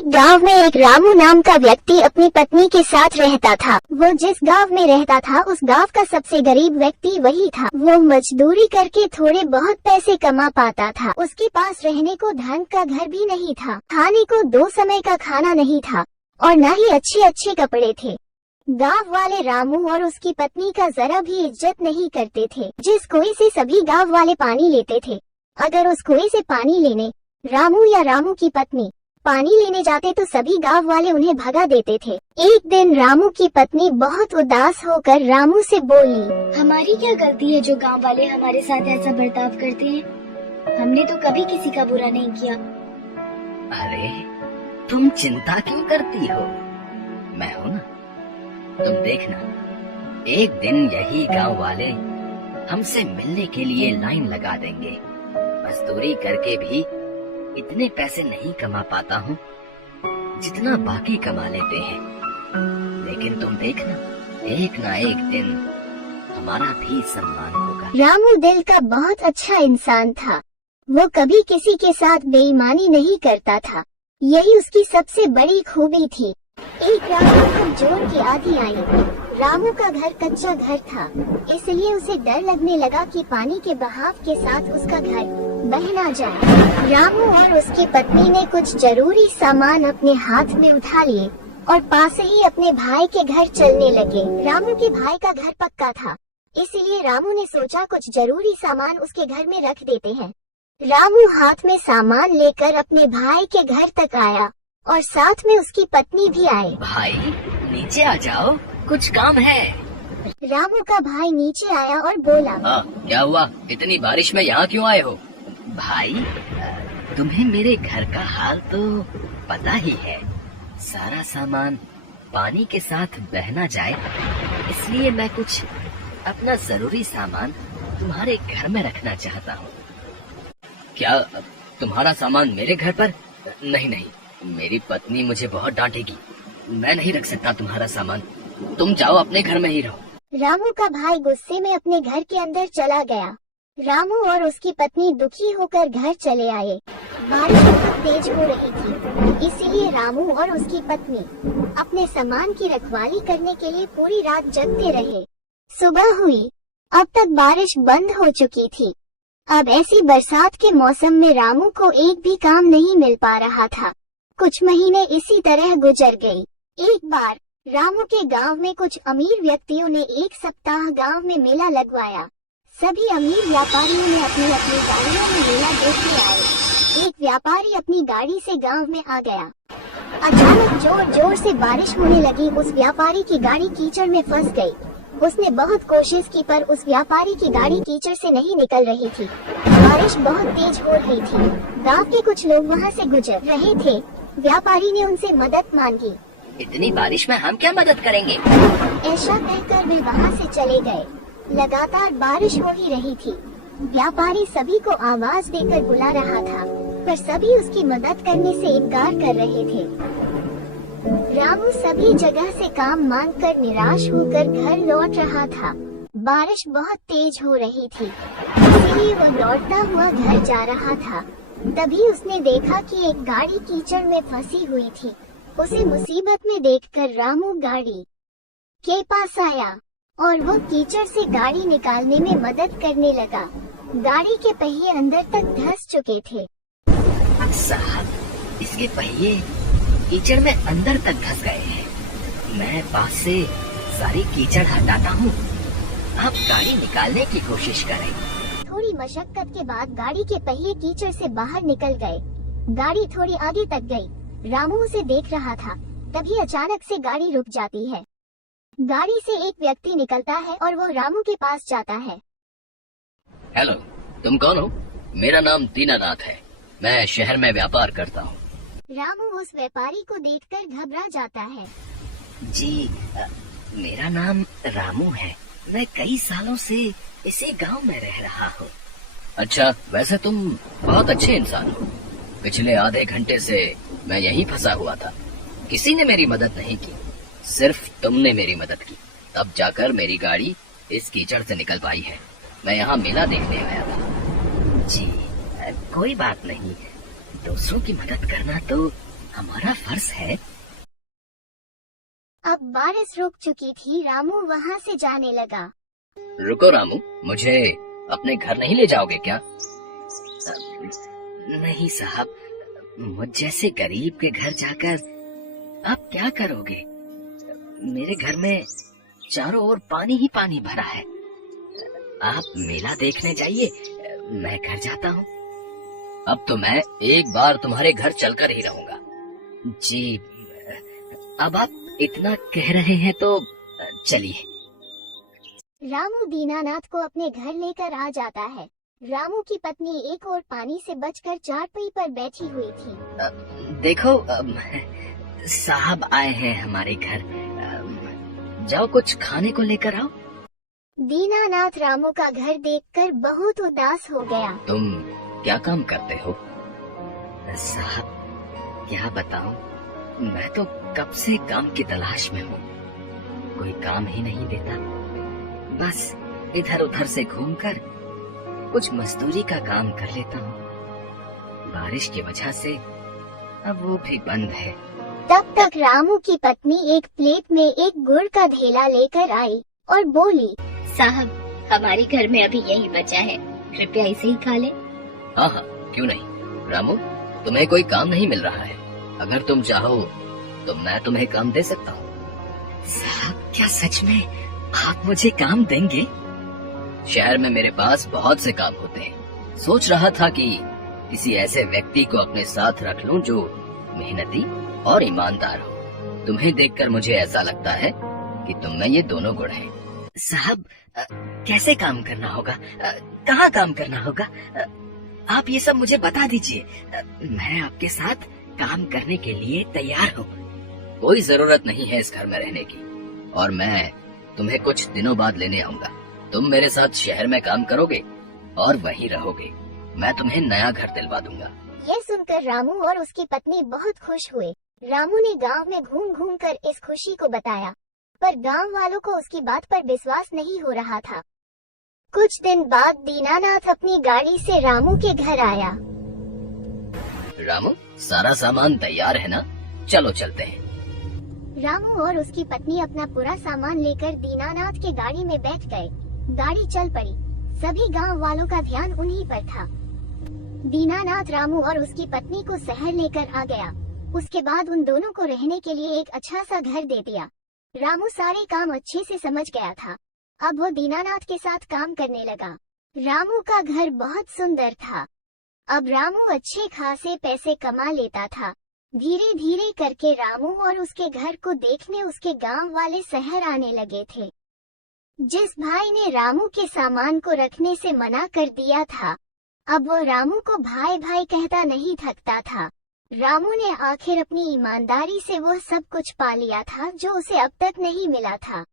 एक गांव में एक रामू नाम का व्यक्ति अपनी पत्नी के साथ रहता था। वो जिस गांव में रहता था उस गांव का सबसे गरीब व्यक्ति वही था। वो मजदूरी करके थोड़े बहुत पैसे कमा पाता था। उसके पास रहने को ढंग का घर भी नहीं था, खाने को 2 समय का खाना नहीं था और न ही अच्छे अच्छे कपड़े थे। गांव वाले रामू और उसकी पत्नी का जरा भी इज्जत नहीं करते थे। जिस कुएं से सभी गांव वाले पानी लेते थे, अगर उस कुएं से पानी लेने रामू या रामू की पत्नी पानी लेने जाते तो सभी गांव वाले उन्हें भगा देते थे। एक दिन रामू की पत्नी बहुत उदास होकर रामू से बोली, हमारी क्या गलती है जो गांव वाले हमारे साथ ऐसा बर्ताव करते हैं? हमने तो कभी किसी का बुरा नहीं किया। अरे तुम चिंता क्यों करती हो, मैं हूँ ना। तुम देखना, एक दिन यही गांव वाले हमसे मिलने के लिए लाइन लगा देंगे। मजदूरी करके भी इतने पैसे नहीं कमा पाता हूँ जितना बाकी कमा लेते हैं, लेकिन तुम देखना, एक ना एक दिन हमारा भी सम्मान होगा। रामू दिल का बहुत अच्छा इंसान था। वो कभी किसी के साथ बेईमानी नहीं करता था, यही उसकी सबसे बड़ी खूबी थी। एक रात को जोर की आंधी आई। रामू का घर कच्चा घर था, इसलिए उसे डर लगने लगा कि पानी के बहाव के साथ उसका घर बह ना जाए। रामू और उसकी पत्नी ने कुछ जरूरी सामान अपने हाथ में उठा लिए और पास ही अपने भाई के घर चलने लगे। रामू के भाई का घर पक्का था, इसलिए रामू ने सोचा कुछ जरूरी सामान उसके घर में रख देते हैं। रामू हाथ में सामान लेकर अपने भाई के घर तक आया और साथ में उसकी पत्नी भी आए। भाई नीचे आ जाओ, कुछ काम है। रामू का भाई नीचे आया और बोला, क्या हुआ, इतनी बारिश में यहाँ क्यों आए हो? भाई तुम्हें मेरे घर का हाल तो पता ही है। सारा सामान पानी के साथ बह ना जाए, इसलिए मैं कुछ अपना जरूरी सामान तुम्हारे घर में रखना चाहता हूँ। क्या तुम्हारा सामान मेरे घर पर? नहीं नहीं, मेरी पत्नी मुझे बहुत डांटेगी। मैं नहीं रख सकता तुम्हारा सामान, तुम जाओ अपने घर में ही रहो। रामू का भाई गुस्से में अपने घर के अंदर चला गया। रामू और उसकी पत्नी दुखी होकर घर चले आए। बारिश बहुत तेज हो रही थी, इसीलिए रामू और उसकी पत्नी अपने सामान की रखवाली करने के लिए पूरी रात जगते रहे। सुबह हुई, अब तक बारिश बंद हो चुकी थी। अब ऐसी बरसात के मौसम में रामू को एक भी काम नहीं मिल पा रहा था। कुछ महीने इसी तरह गुजर गई। एक बार रामू के गांव में कुछ अमीर व्यक्तियों ने एक सप्ताह गांव में मेला लगवाया। सभी अमीर व्यापारियों ने अपनी अपनी गाड़ियों में मेला देखने आए। एक व्यापारी अपनी गाड़ी से गांव में आ गया। अचानक जोर जोर से बारिश होने लगी। उस व्यापारी की गाड़ी कीचड़ में फंस गई। उसने बहुत कोशिश की पर उस व्यापारी की गाड़ी कीचड़ से नहीं निकल रही थी। बारिश बहुत तेज हो रही थी। गांव के कुछ लोग वहां से गुजर रहे थे। व्यापारी ने उनसे मदद मांगी। इतनी बारिश में हम क्या मदद करेंगे? ऐसा कहकर वे वहां से चले गए। लगातार बारिश हो ही रही थी। व्यापारी सभी को आवाज देकर बुला रहा था, पर सभी उसकी मदद करने से इनकार कर रहे थे। रामू सभी जगह से काम मांगकर निराश होकर घर लौट रहा था। बारिश बहुत तेज हो रही थी, इसलिए वह लौटता हुआ घर जा रहा था। तभी उसने देखा कि एक गाड़ी कीचड़ में फंसी हुई थी। उसे मुसीबत में देखकर रामू गाड़ी के पास आया और वो कीचड़ से गाड़ी निकालने में मदद करने लगा। गाड़ी के पहिए अंदर तक धंस चुके थे। साहब, इसके पहिए कीचड़ में अंदर तक धंस गए हैं। मैं पास से सारी कीचड़ हटाता हूँ, आप गाड़ी निकालने की कोशिश करें। थोड़ी मशक्कत के बाद गाड़ी के पहिए कीचड़ से बाहर निकल गए। गाड़ी थोड़ी आगे तक गई। रामू उसे देख रहा था। तभी अचानक से गाड़ी रुक जाती है। गाड़ी से एक व्यक्ति निकलता है और वो रामू के पास जाता है। हेलो, तुम कौन हो? मेरा नाम दीनानाथ है, मैं शहर में व्यापार करता हूँ। रामू उस व्यापारी को देखकर घबरा जाता है। जी, मेरा नाम रामू है, मैं कई सालों से इसी गांव में रह रहा हूँ। अच्छा, वैसे तुम बहुत अच्छे इंसान हो। पिछले आधे घंटे से मैं यहीं फंसा हुआ था, किसी ने मेरी मदद नहीं की, सिर्फ तुमने मेरी मदद की, तब जाकर मेरी गाड़ी इस कीचड़ से निकल पाई है। मैं यहाँ मेला देखने आया था। जी, कोई बात नहीं, दूसरों की मदद करना तो हमारा फर्ज है। अब बारिश रुक चुकी थी। रामू वहाँ से जाने लगा। रुको रामू, मुझे अपने घर नहीं ले जाओगे क्या? नहीं साहब, मुझ जैसे गरीब के घर जाकर आप क्या करोगे? मेरे घर में चारों ओर पानी ही पानी भरा है। आप मेला देखने जाइए, मैं घर जाता हूँ। अब तो मैं एक बार तुम्हारे घर चलकर ही रहूंगा। जी, अब आप इतना कह रहे हैं तो चलिए। रामू दीनानाथ को अपने घर लेकर आ जाता है। रामू की पत्नी एक और पानी से बचकर चारपाई पर बैठी हुई थी। देखो, साहब आए हैं हमारे घर, जाओ कुछ खाने को लेकर आओ। दीनानाथ रामू का घर देखकर बहुत उदास हो गया। तुम क्या काम करते हो? साहब क्या बताऊं, मैं तो कब से काम की तलाश में हूँ। कोई काम ही नहीं देता। बस इधर उधर से घूमकर कुछ मजदूरी का काम कर लेता हूँ। बारिश की वजह से अब वो भी बंद है। तब तक रामू की पत्नी एक प्लेट में एक गुड़ का ढेला लेकर आई और बोली, साहब, हमारे घर में अभी यही बचा है, कृपया इसे ही खा ले। हाँ हाँ, क्यों नहीं। रामू, तुम्हें कोई काम नहीं मिल रहा है, अगर तुम चाहो तो मैं तुम्हें काम दे सकता हूँ। साहब, क्या सच में आप मुझे काम देंगे? शहर में मेरे पास बहुत से काम होते हैं। सोच रहा था कि किसी ऐसे व्यक्ति को अपने साथ रख लूं जो मेहनती और ईमानदार हो। तुम्हें देखकर मुझे ऐसा लगता है कि तुम में ये दोनों गुण हैं। साहब, कैसे काम करना होगा? कहाँ काम करना होगा? आप ये सब मुझे बता दीजिए। मैं आपके साथ काम करने के लिए तैयार हूँ। कोई जरूरत नहीं है इस घर में रहने की, और मैं तुम्हें कुछ दिनों बाद लेने आऊंगा। तुम मेरे साथ शहर में काम करोगे और वहीं रहोगे। मैं तुम्हें नया घर दिलवा दूंगा। ये सुनकर रामू और उसकी पत्नी बहुत खुश हुए। रामू ने गांव में घूम घूम कर इस खुशी को बताया, पर गांव वालों को उसकी बात पर विश्वास नहीं हो रहा था। कुछ दिन बाद दीनानाथ अपनी गाड़ी से रामू के घर आया। रामू, सारा सामान तैयार है ना? चलो चलते हैं। रामू और उसकी पत्नी अपना पूरा सामान लेकर दीनानाथ के गाड़ी में बैठ गए। गाड़ी चल पड़ी। सभी गांव वालों का ध्यान उन्हीं पर था। दीनानाथ रामू और उसकी पत्नी को शहर लेकर आ गया। उसके बाद उन दोनों को रहने के लिए एक अच्छा सा घर दे दिया। रामू सारे काम अच्छे से समझ गया था। अब वो दीनानाथ के साथ काम करने लगा। रामू का घर बहुत सुंदर था। अब रामू अच्छे खासे पैसे कमा लेता था। धीरे धीरे करके रामू और उसके घर को देखने उसके गांव वाले शहर आने लगे थे। जिस भाई ने रामू के सामान को रखने से मना कर दिया था, अब वो रामू को भाई भाई कहता नहीं थकता था। रामू ने आखिर अपनी ईमानदारी से वो सब कुछ पा लिया था जो उसे अब तक नहीं मिला था।